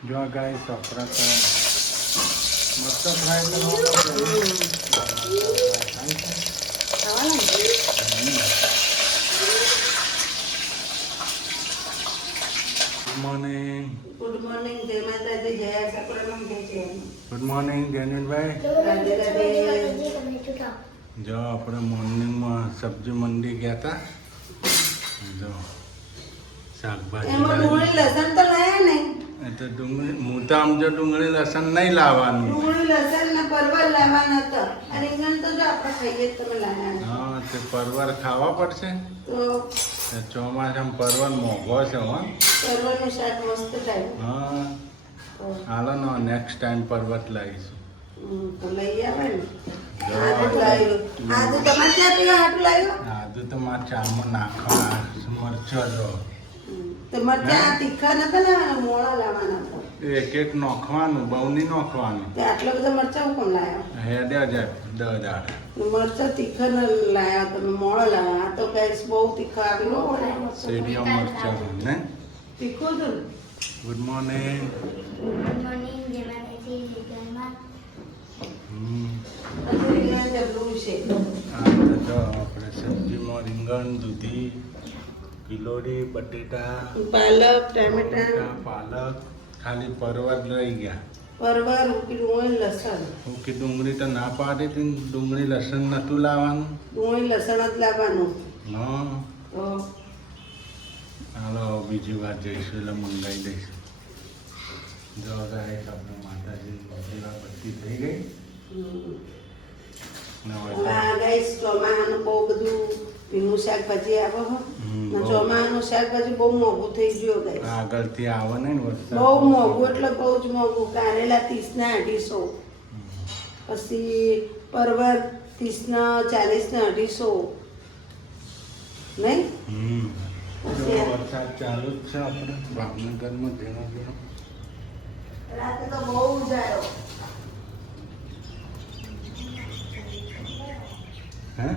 જો ગાઈસ આપણા તો મસ્ત ફ્રાય મોર્નિંગ ગુડ મોર્નિંગ જય માતાજી જય સકળમ જય ગુડ મોર્નિંગ જયનભાઈ રાધે રાધે જો આપણે મોર્નિંગમાં સબ્જી મંડી ગયા હતા જો શાકભાજી એમાં ડુંગળી લસણ તો લાયા નહીં તો ડુંગળી હું તો આમ જો ડુંગળી લસણ નહીં લાવવાનું ડુંગળી લસણ ને પરવર લાવવાના હતા અને રીંગણ તો જો આપણે ખાઈએ જ તમે લાયા હા તે પરવર ખાવા પડશે તો ચોમાસામાં પરવર મોંઘો છે હો પરવરનું શાક મસ્ત થાય હા હાલો ને નેક્સ્ટ ટાઈમ પર્વત લાવીશું તો લઈ આવે ને આદુ લાવ્યું આદુ તમારે ક્યાં પીવા હાટું લાવ્યું આદુ તો મારે ચામાં નાખવા મરચો જો તો મરચાં તીખા નતા લાવવાના મોળા લાવવાના હતા એક એક નોખવાનું બહુ નહીં નોખવાનું તે આટલા બધા મરચાં હું કોણ લાવ્યો હેડે જાય 10,000 મરચાં તીખા ન લાયા તમે મોળા લાવ્યા આ તો કઈ બહુ તીખા આવ્યું સેડિયા મરચા ને તીખું હતું ને ગુડ મોર્નિંગ ગુડ મોર્નિંગ જય માતાજી જય જયમાં અત્યારે રીંગણ જબરું છે આ તો જો આપણે સબ્જીમાં રીંગણ દૂધી કિલોડી બટેટા પાલક ટામેટા પાલક ખાલી પરવર લઈ ગયા પરવર ડુંગળી લસણ હું કે ડુંગળી તો ના પાડી હતી ને ડુંગળી લસણ નતું લાવવાનું ડુંગળી લસણ જ લાવવાનું હા તો હાલો બીજી વાર જઈશું એટલે મંગાવી દઈશું જો ગાઈસ આપણે માતાજીની મંદિરમાં બત્તી થઈ ગઈ ને હવે તો ગાઈસ ચોમાસાનું બહુ બધું ભીનું શાકભાજી આવે હો ને ચોમાસાનું શાકભાજી બહુ મોંઘું થઈ ગયું ગાઈસ આગળથી આવે ને વરસાદ બહુ મોંઘું એટલે બહુ જ મોંઘું કારેલા 30 ના 250 પછી પરવર 30 ના 40 ના 250 નહીં જો વરસાદ ચાલુ જ છે આપણે ભાવનગરમાં ધીણો ધીણો રાતે તો બહુ જ આવ્યો હે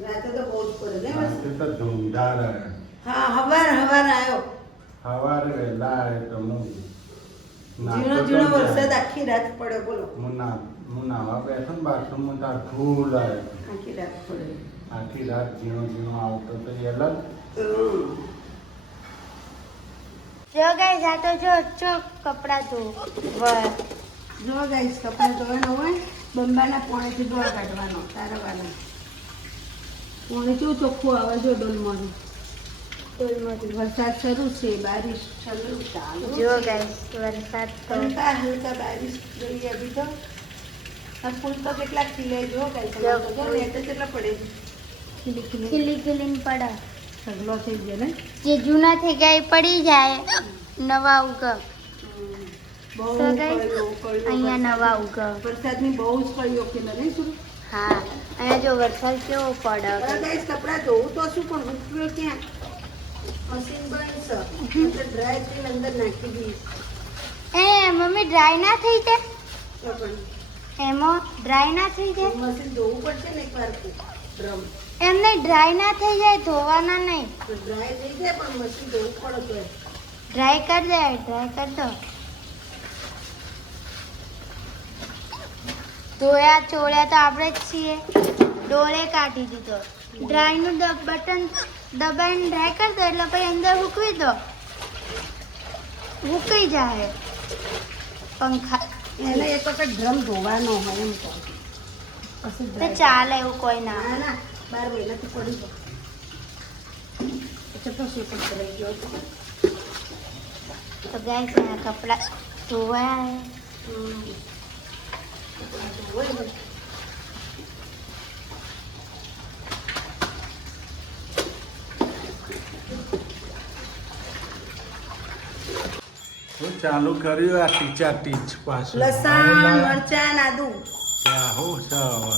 રાતે તો બહુ જ પડે ને આજે તો ધૂમધાર આવ્યો હા હવાર આવ્યો સવારે વહેલા આવ્યો તો હું ઝીણો ઝીણો વરસાદ આખી રાત પડે બોલો હું નાવા બેઠો ને બાથરૂમમાં તાર ફૂલ આવ્યો આખી રાત પડે આખી રાત ઝીણો ઝીણો આવતો તો એ અલગ જો ગાઈસ આ તો જો કપડાં ધો જો ગાઈસ કપડાં ધોવાના હોય બંબાના પોણેથી ધોવા કાઢવાનો તારવાના પોણે કેવું ચોખ્ખું આવે જો ડોલમાંથી વરસાદ શરૂ છે બારિશ શરૂ ચાલુ જો ગાઈસ વરસાદ તો હલકા હલકા બારિશ ગઈ અભી તો આ ફૂલ તો કેટલા ખીલે જો ગાઈસ જો જો નેટ કેટલા પડે ખીલી ખીલી ખીલી ખીલીને પડે સગલો થઈ ગયો ને જે જૂના થઈ ગયા એ પડી જાય નવા ઉગ બહુ So guys, અહીંયા નવા ઉગ વરસાદની બહુ જ કળીઓ કે નહીં શું હા અહીંયા જો વરસાદ કેવો પડે ગાઈસ કપડાં ધોવું તો શું પણ ઉઠ્યો ક્યાં મશીન બંધ છે એટલે ડ્રાય કરીને અંદર નાખી દઈશ એ મમ્મી ડ્રાય ના થઈ જાય તો પણ એમાં ડ્રાય ના થઈ જાય મશીન ધોવું પડશે ને એકવાર ડ્રમ એમને ડ્રાય ના થઈ જાય ધોવાના નહીં તો ડ્રાય થઈ જાય પણ મશીન ધોવું પડે તો ડ્રાય કરી દે ડ્રાય કરી દો ધોયા ચોળ્યા તો આપણે જ છીએ ડોળે કાઢી દીધો ડ્રાયનું બટન દબાઈને ડ્રાય કરી દો એટલે પછી અંદર સૂકવી દો સૂકાઈ જાય પંખા એને એક વખત ડ્રમ ધોવાનો હોય એમ કહું પછી તો dry ચાલે એવું કોઈ ના ના ના 12 મહિનાથી પડી ગયો એટલે તો શું પણ રહી ગયો તો ગાઈસ અહીંયા કપડાં ધોવાયા ચાલુ કર્યું આ ટીચા ટીચ પાછું લસણ મરચાં આદુ ત્યાં હું છે હવે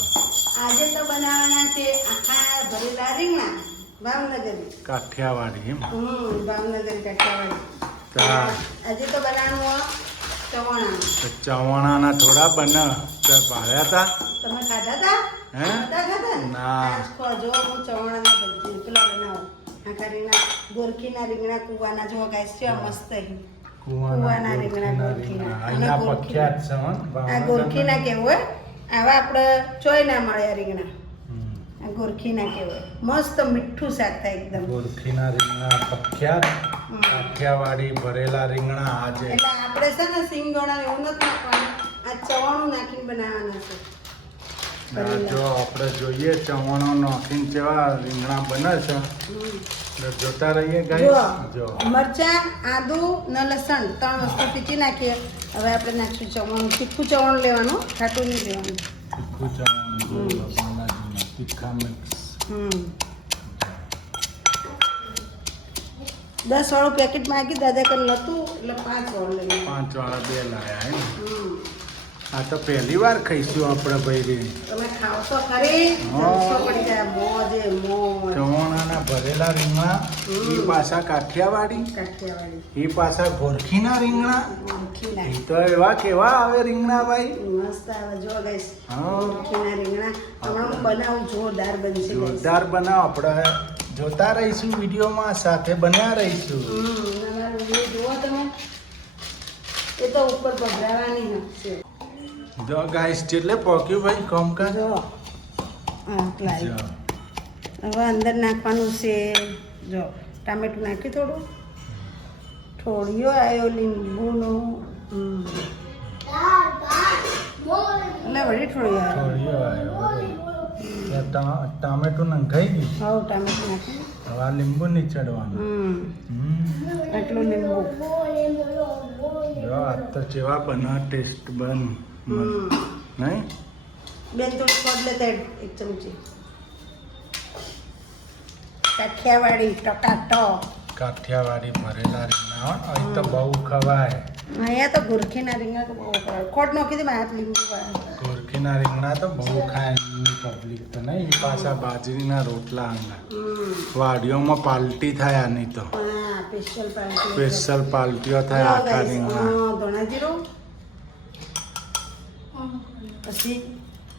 આજે તો બનાવવાના છે આખા ભરેલા રીંગણા ભાવનગર કાઠિયાવાડી એમ ભાવનગર કાઠિયાવાડી તા આજે તો બનાવવાનું ચવાણા તો ચવાણાના થોડા બને તો ભાડ્યા હતા તમે ખાધા હતા હે ખાધા ને ના જો હું ચવાણાના બધું પેલા બનાવું આખા રીંગણા ગોરખીના રીંગણા કુવાના જો ગાઈસ છે મસ્ત કુવાના રીંગણા, ગોરખીના. અહીંના અને પ્રખ્યાત છે હો, આ ભાવનગરના. ગોરખીના કહેવાય. આવા આપણે ચોય ના મળે આ રીંગણા. હમ. આ ગોરખીના કહેવાય. મસ્ત મીઠું શાક થાય એકદમ. ગોરખીના રીંગણા પ્રખ્યાત, કાઠિયાવાડી ભરેલા રીંગણા આજે. એટલે આપણે છે ને સિંગોણા એવું નથી નાખવાનું, આ ચવાણું નાખીને બનાવવાના છે. આ જો આપણે જોઈએ ચવાણો નાખીને કેવા રીંગણા બને છે. એટલે જોતા રહીએ ગાઈસ. જો મરચાં, આદુ ને લસણ 3 વસ્તુ પીસી નાખીએ. હવે આપણે નાખશું ચવાણું. તીખું ચવાણું લેવાનું, ખાટું નહીં લેવાનું. તીખું ચવાણું, જો બાલાજીના તીખા મિક્સ. 10 વાળું પેકેટ માંગી દાદા કર નતું એટલે 5 વાળું લઈ 5 વાળા 2 લાયા હે ને. આ તો પહેલી વાર ખાઈશું આપણે ભાઈ. તમે ખાઓ તો ખરી. જલસો પડી જાય. મોજે મોજ. ચવાણાના ભરેલા રીંગણા, એ પાછા કાઠિયાવાડી, કાઠિયાવાડી એ પાછા ગોરખીના રીંગણા. ગોરખીના. એ તો એવા કેવા આવે રીંગણા ભાઈ. મસ્ત આવે જો ગાઈસ. હા, ગોરખીના રીંગણા હમણાં બનાવું જોરદાર બનશે guys. જોરદાર બનાવ. આપણે જોતા રહીશું વિડીયોમાં, સાથે બન્યા રહીશું. નવા વિડીયો જુઓ તમે. એ તો ઉપર ભભરાવાની છે. જો ગાઈસ જેટલે પોક્યું ભાઈ કામકાજ. જો આટલા જો હવે અંદર નાખવાનું છે. જો ટામેટું નાખ્યું થોડું, થોડીયો આવ્યો લીંબુનો. એટલે વળી થોડી આવ્યો. થોડીઓ આવ્યો. ટામેટું નંખાઈ ગયું. હવે ટામેટું નાખ્યું. હવે આ લીંબુ નહીં ચડવાનું. આટલું લીંબુ. જો આ તો જેવા બના ટેસ્ટ બન નહીં. બેન થોડું સ્વાદ લેતા એક ચમચી. કાઠિયાવાડી ટકાટક. કાઠિયાવાડી ભરેલા રીંગણા અહીં તો બહુ ખવાય. અહીંયા તો ગુરખીના રીંગણા તો બહુ ખાય. ખોટ નાખી દે હાથ લીંબુ વાળા. ગોરખીના રીંગણા તો બહુ ખાય પબ્લિક તો નહીં. એ પાછા બાજરીના રોટલા આંગા વાડીઓમાં પાલટી થાય આની તો. હા સ્પેશિયલ પાર્ટી. સ્પેશિયલ પાલટીઓ થાય આખા રીંગણા. ધોણા જીરું. પછી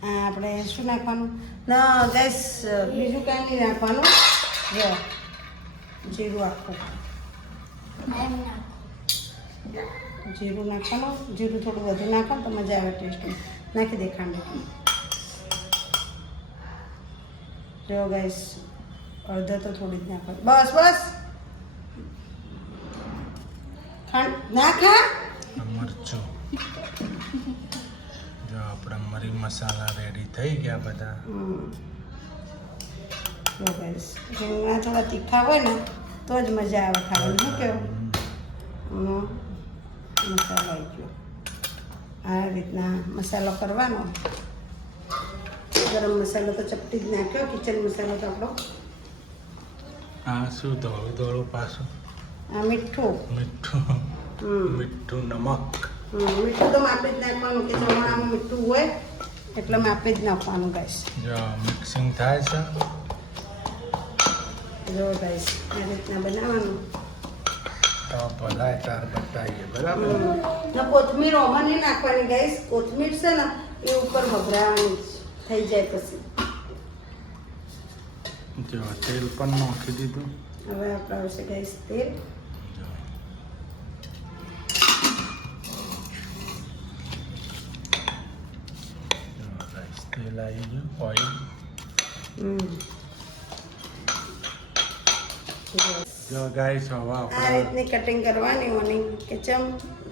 આપણે શું નાખવાનું ના ગેસ બીજું કાંઈ નહીં નાખવાનું. જો જીરું આખું જીરું નાખવાનું. જીરું થોડું વધુ નાખો તો મજા આવે ટેસ્ટમાં. નાખી દે ખાંડ. જો ગાઈસ અડધા તો થોડી જ નાખો. બસ બસ ખાંડ નાખા. મરચું. જો આપણા મરી મસાલા રેડી થઈ ગયા બધા. જો ગાઈસ રીંગણા થોડા તીખા હોય ને તો જ મજા આવે ખાવાની. શું કેવું? મસાલો આવી ગયો. આ રીતના મસાલો કરવાનો. ગરમ મસાલો તો ચપટી જ નાખ્યો. કિચન મસાલો તો આપણો. આ શું ધોળું ધોળું પાછું? આ મીઠું. મીઠું. મીઠું નમક. મીઠું તો માપે જ નાખવાનું કે ચવાણામાં મીઠું હોય એટલે માપે જ નાખવાનું ગાઈસ. જો મિક્સિંગ થાય છે. જો ગાઈસ આ રીતના બનાવવાનું. તો ભલાય તાર બતાવીએ બરાબર. ને કોથમીર ઓમાં નહીં નાખવાની ગાઈસ. કોથમીર છે ને એ ઉપર ભભરાવાની થઈ જાય પછી. જો તેલ પણ નાખી દીધું. હવે આપણે આવશે ગાઈસ તેલ. જો ગાઈસ તેલ આવી ગયું. ઓઇલ. જો ગાઈસ હવે આ આપણે રીતની કટિંગ કરવાની અને કેચમ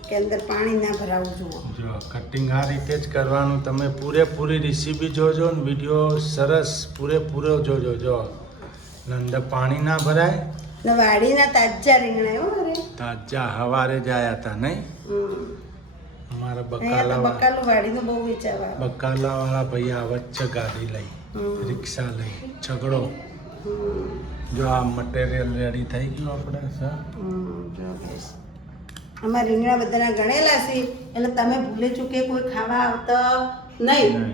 કે અંદર પાણી ના ભરાવું જોઈએ. જો કટિંગ આ રીતે જ કરવાનું. તમે પૂરેપૂરી રેસીપી જોજો ને વિડીયો સરસ પૂરેપૂરો જોજો. જો અંદર પાણી ના ભરાય. ને વાડીના તાજા રીંગણા હો રે. તાજા હવારે જ આયા હતા નહીં. અમારા અહીંયા તો બકાલું વાડીનું બહુ વેચાવા. બકાલાવાળા ભાઈ આવે જ છે ગાડી લઈ, રિક્ષા લઈ. છગડો. જો આ મટીરિયલ રેડી થઈ ગયું આપણે સર. જો guys. અમારા રીંગણા બધાના ગણેલા છે એટલે તમે ભૂલે ચૂકે કોઈ ખાવા આવતા નહીં.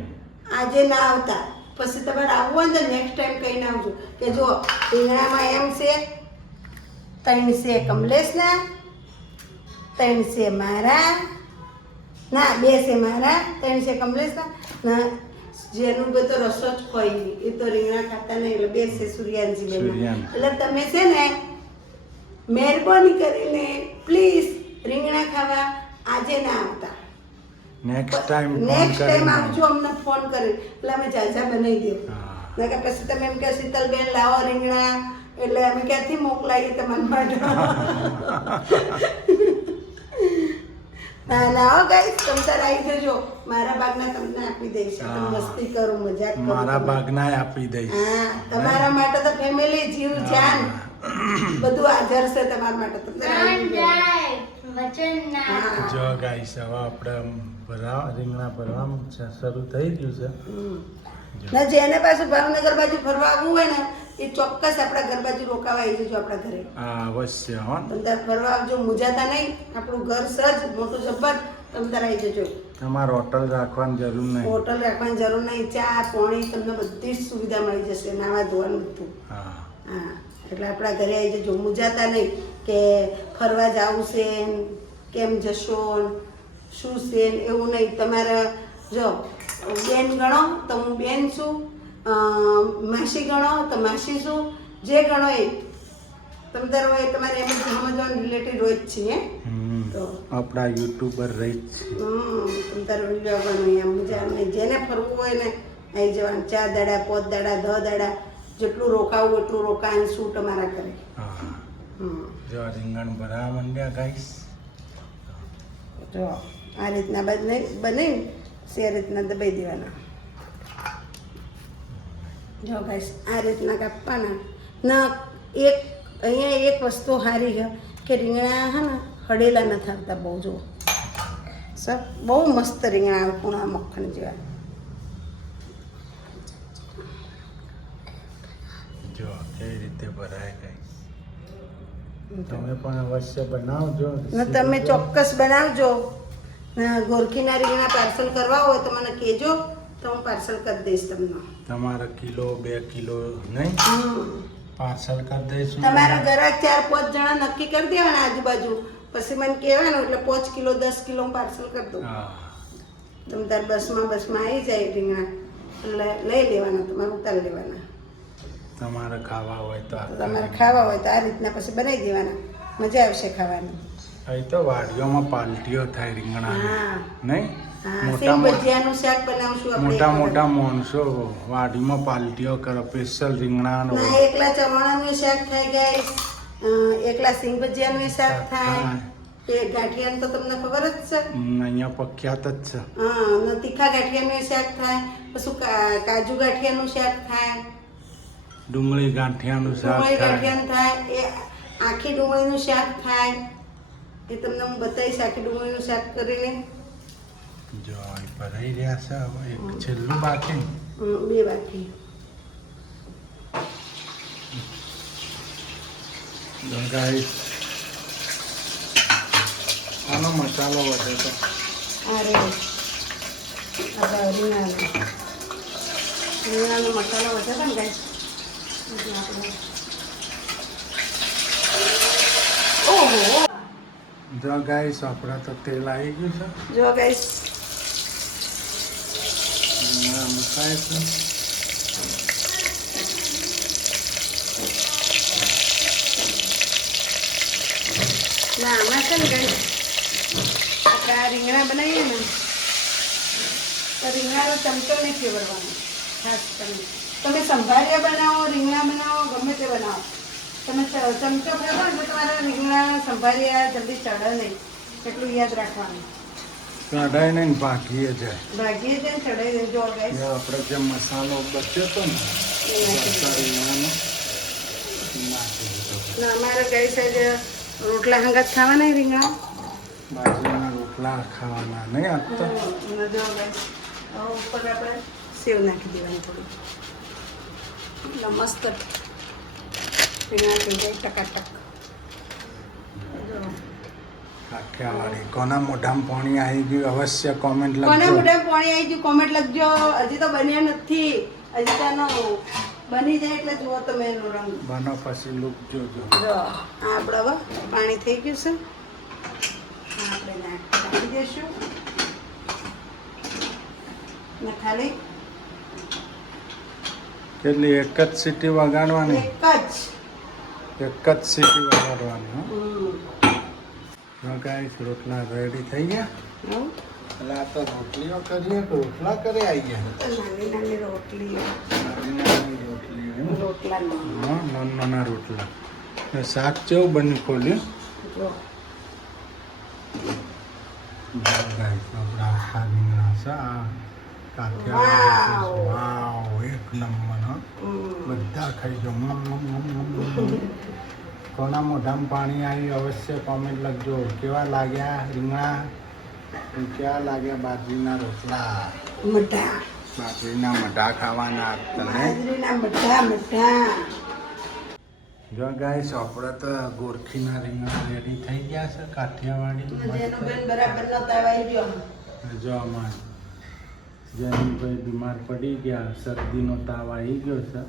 આજે ના આવતા પછી તમારે આવવું હોય ને નેક્સ્ટ ટાઈમ કહીને આવજો કે જો રીંગણામાં એમ છે 3 છે કમલેશના, 3 છે મારા, ના 2 છે મારા, 3 છે કમલેશના ના જેનું બધો રસો જ ખોઈ એ તો રીંગણા ખાતા નહીં એટલે 2 છે સૂર્યાંશી બેન. એટલે તમે છે ને મહેરબાની કરીને પ્લીઝ રીંગણા ખાવા આજે ના આવતા, નેક્સ્ટ ટાઈમ નેક્સ્ટ ટાઈમ આવજો, અમને ફોન કરી એટલે અમે ઝાઝા બનાવી દે. હા. ના કે પછી તમે એમ કે શીતલબેન લાવો રીંગણા, એટલે અમે ક્યાંથી મોકલાવીએ તમારા માટે. ના ના હો ગાઈસ, તમ તાર આવી જજો, મારા ભાગના તમને આપી દઈશ. હા. તમે મસ્તી કરું, મજાક કરું. મારા ભાગના આપી દઈશ. હા, તમારા માટે તો ફેમિલી, જીવ જાન બધું હાજર છે તમારા માટે. તો તમે આવી જજો. વચન ના હા. જો ગાઈસ હવે આપણે રીંગણા ભરવાનું શરૂ થઈ ગયું છે. ના જેને પાછું ભાવનગર બાજુ ફરવા આવવું હોય ને એ ચોક્કસ આપણા ઘર બાજુ રોકાવા આવી જજો આપણા ઘરે. હા અવશ્ય હો. તમે તાર ફરવા આવજો, મુજાતા નહીં. આપણું ઘર સજ મોટું જબ્બર, તમે તાર આવી જજો. તમારે હોટલ રાખવાની જરૂર નહીં. હોટલ રાખવાની જરૂર નહીં, ચા પાણી તમને બધી જ સુવિધા મળી જશે, નાવા ધોવાનું બધું. હા હા, એટલે આપણા ઘરે આવી જજો, મુજાતા નહીં કે ફરવા જવું છે ને, કેમ જશો ને, શું છે ને, એવું નહીં. તમારે જો બેન ગણો તો હું બેન છું, માસી ગણો તો માસી છું, જે ગણો એ તમે તારો એ તમારે એમ જ સમજવાનું રિલેટેડ હોય જ છે. તો આપણા યુટ્યુબર રહી જ છે. તમે તારો વિડીયો આવવાનું એમ મજા નહીં. જેને ફરવું હોય ને આવી જવાનું, 4 દાડા 5 દાડા 10 દાડા જેટલું રોકાવું એટલું રોકાણ શું તમારા કરે. હા જો રીંગણ ભરવા માંડ્યા ગાઈસ. જો આ રીતના બનાવી છે, આ રીતના દબાઈ દેવાના. જો ગાઈસ આ રીતના કાપવાના ના. એક અહીંયા એક વસ્તુ સારી છે કે રીંગણા હે ને હળેલા નથી આવતા બહુ. જો સર બહુ મસ્ત રીંગણા આવે, પૂણા મક્ખણ જેવા. જો કેવી રીતે ભરાય ગાઈસ. તમે પણ અવશ્ય બનાવજો. ને તમે ચોક્કસ બનાવજો. ને ગોરખીના રીંગણા પાર્સલ કરવા હોય તો મને કહેજો, તો હું પાર્સલ કરી દઈશ તમને. તમારે કિલો 2 કિલો નહીં પાર્સલ કરી દઈશું. તમારા ઘરે 4-5 જણા નક્કી કરી દેવાના આજુબાજુ, પછી મને કહેવાનું એટલે 5 કિલો 10 કિલો હું પાર્સલ કરી દઉં. હા તમે તાર બસમાં આવી જાય રીંગણા એટલે લઈ લેવાના, તમારે ઉતારી લેવાના. તમારે ખાવા હોય તો તમારે ખાવા હોય તો આ રીતના પછી બનાવી દેવાના, મજા આવશે ખાવાની. અહીં તો વાડીઓમાં પાલટીઓ થાય રીંગણા હા નહીં. હા, મોટા સિંગ ભજીયાનું શાક બનાવશું આપણે. મોટા મોટા માણસો વાડીમાં પાલટીઓ કરે સ્પેશિયલ રીંગણાનો. ના, એકલા ચવાણાનું શાક થાય ગાઈસ, એકલા સિંગ ભજીયાનું શાક થાય, એ ગાંઠિયાનું તો તમને ખબર જ છે. અહીંયા પ્રખ્યાત જ છે. હા, ને તીખા ગાંઠિયાનું શાક થાય, પછી કાજુ ગાંઠિયાનું શાક થાય, ડુંગળી ગાંઠિયાનું શાક ડુંગળી થાય. ગાંઠિયાનું થાય, એ આખી ડુંગળીનું શાક થાય. એ તમને હું બતાવીશ આખી ડુંગળીનું શાક કરીને. જો અહીં ભરાઈ રહ્યા છે. હવે એક છેલ્લું બાકી. 2 બાકી. ગાઈસ આનો મસાલો વધે તો આ રે આપણા રીંગણાનો મસાલો વધે છે ને ગાઈસ. ઓહો, જો ગાઈસ આપણા તો તેલ આવી ગયું છે. જો ગાઈસ રીંગણા મુકાય છે. ના આમાં છે ને ગાઈસ આપણે આ રીંગણા બનાવીએ ને તો રીંગણાનો ચમચો નહીં ફેરવવાનો. ખાસ તમે સંભાળિયા બનાવો, રીંગણા બનાવો, ગમે તે બનાવો, તમે ચમચો ફેરવો એટલે તમારા રીંગણા સંભાળિયા જલ્દી ચડે નહીં, એટલું યાદ રાખવાનું. કઢાઈ નહીં ભાગીએ જાય. ભાગીએ છે ને ચડાઈ દેજો ગાઈસ. જો આપણે જે મસાલો બચ્યો હતો ને સરસા રીંગણાનો નાખી દીધો. ના અમારે ગાઈસ આજે રોટલા હંગાત ખાવાના રીંગણા. બાજરીના રોટલા ખાવાના નહીં આજ તો. અને જો ગાઈસ હવે ઉપર આપણે સેવ નાખી દેવાનું થોડું, એટલે મસ્ત રીંગણા થઈ જાય ટકાટક. જો કાઠિયાવાડી કોના મોઢામાં પાણી આવી ગયું અવશ્ય કોમેન્ટ કોને લખજો. મોઢે પાણી આવી ગયું કોમેન્ટ લખજો. હજી તો બન્યા નથી, હજી તો એનો બની જાય એટલે જુઓ તમે એનો રંગ. બનો પછી લુક જોજો. જો આ આપણે હવે પાણી થઈ ગયું છે, આ આપણે નાખી દઈશું ને ખાલી કેટલી એક જ સીટી વગાડવાની. એક જ. એક જ સીટી વગાડવાની હો. તો ગાઈસ રોટલા રેડી થઈ ગયા. હમ? એટલે આ તો રોટલીઓ કરીએ કે રોટલા કરે આવી ગયા. નાની નાની રોટલી નાની નાની રોટલીઓ એમ? રોટલા હા નાના રોટલા. ને શાક કેવું બની ખોલ્યું? જો ગાઈસ આપણા આખા રીંગણા છે આ કાઠિયાવાડી. વાવ એક નંબર હા. બધા ખાઈ જાઓ. કોના મોઢામાં પાણી આવી અવશ્ય કોમેન્ટ લખજો. કેવા લાગ્યા રીંગણા? કેવા લાગ્યા બાજરીના રોટલા? મઠા બાજરીના મઢા ખાવાના તને. બાજરીના મઠા જો ગાઈસ આપણે તો ગોરખીના રીંગણા રેડી થઈ ગયા છે કાઠિયાવાડી. જેનો બેન બરાબર નો તવાઈ ગયો. જો અમાર જૈનભાઈ બીમાર પડી ગયા, શરદીનો તાવ આવી ગયો છે.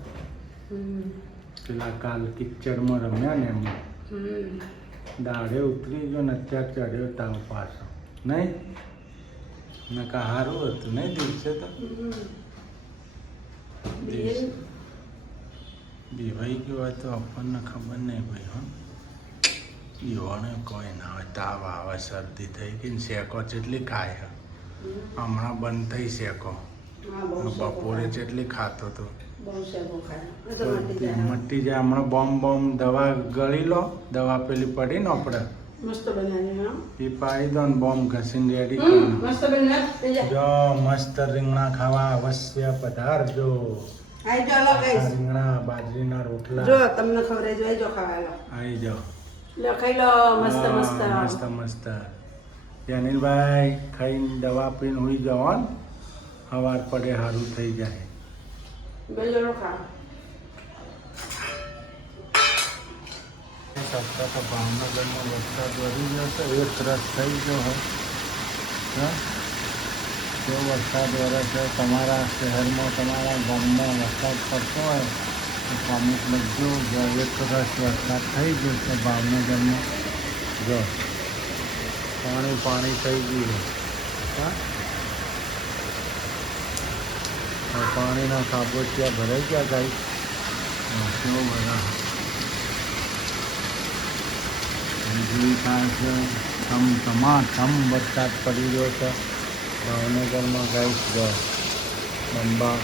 પેલા કાલ કિચડમાં રમ્યા ને એમાં દાડે ઉતરી ગયો ને અત્યારે ચડ્યો તાવ પાછો. નહીં નકા સારું હતું નહીં દિવસે તો બીવાઈ ગયો હોય તો આપણને ખબર નહીં ભાઈ. હા બીવાને કોઈ ના હોય, તાવ આવે શરદી થઈ ગઈ ને શેકો જેટલી ખાય. હમણાં બંધ થઈ શેકો. બપોરે જેટલી ખાતો હતો મટી જાય. હમણાં બોમ્બ દવા ગળી લો. દવા પેલી પડી ને આપણે મસ્ત બનાવી એ પાડી દો ને બોમ્બ ઘસીને રેડી કરી. મસ્ત બની જો મસ્ત રીંગણા ખાવા અવશ્ય પધારજો. આઈ જાઓ ગાઈસ. રીંગણા બાજરીના રોટલા જો તમને ખબર જ હોય જો ખાવા આવી જાઓ. લો ખાઈ લો મસ્ત મસ્ત મસ્ત મસ્ત. અનિલભાઈ ખાઈને દવા પીને હોઈ જાઓ ને, સવાર પડે સારું થઈ જાય. બેલો ખા સપ્તાહ તો ભાવનગરમાં વરસાદ વધી ગયો છે. એક રસ થઈ ગયો હોય. હા જો વરસાદ વરસે તમારા શહેરમાં તમારા ગામમાં વરસાદ પડતો હોય તો કોમેન્ટ લખજો. જો એક રસ વરસાદ થઈ ગયો છે ભાવનગરમાં. જો પાણી પાણી થઈ ગયું. હા પાણીના ખાબોચિયા ભરાઈ ગયા ગાઈ. કેવો બધા વીજળી થાય છે. ધમ વરસાદ પડી રહ્યો છે ભાવનગરમાં ગાઈશ. જો બંબા